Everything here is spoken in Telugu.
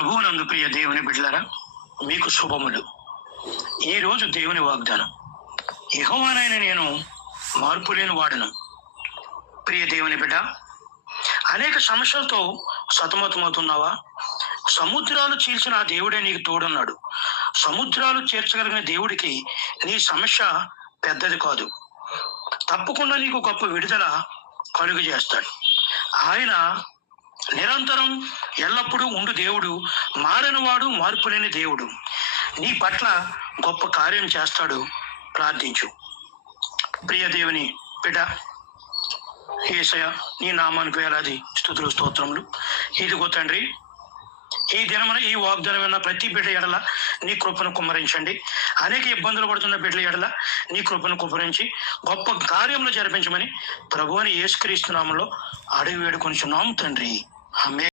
ప్రభువునందు ప్రియ దేవుని బిడ్డలారా, మీకు శుభములు. ఈరోజు దేవుని వాగ్దానం, యెహోవానైన నేను మార్పు లేని వాడను. ప్రియ దేవుని బిడ్డ, అనేక సమస్యలతో సతమతమవుతున్నావా? సముద్రాలు చీల్చిన ఆ దేవుడే నీకు తోడున్నాడు. సముద్రాలు చేర్చగలిగిన దేవుడికి నీ సమస్య పెద్దది కాదు. తప్పకుండా నీకు గొప్ప విడుదల కలుగు చేస్తాడు. ఆయన నిరంతరం ఎల్లప్పుడూ ఉండు దేవుడు, మారనివాడు, మార్పు లేని దేవుడు. నీ పట్ల గొప్ప కార్యం చేస్తాడు. ప్రార్థించు. ప్రియ దేవుని బిడ్డ, యేసయ్య నీ నామానికి వేలాది స్తుతులు స్తోత్రములు. ఇదిగో తండ్రి, ఈ దినమున ఈ వాగ్దానం విన్న ప్రతి బిడ్డ ఎడల నీ కృపను కుమ్మరించండి. అనేక ఇబ్బందులు పడుతున్న బిడ్డల ఎడల నీ కృపను కుమ్మరించి గొప్ప కార్యములు జరిపించమని ప్రభువుని యేసుక్రీస్తు నామములో అడిగి వేడుకొనుచున్నాము తండ్రి. ఆమేన్.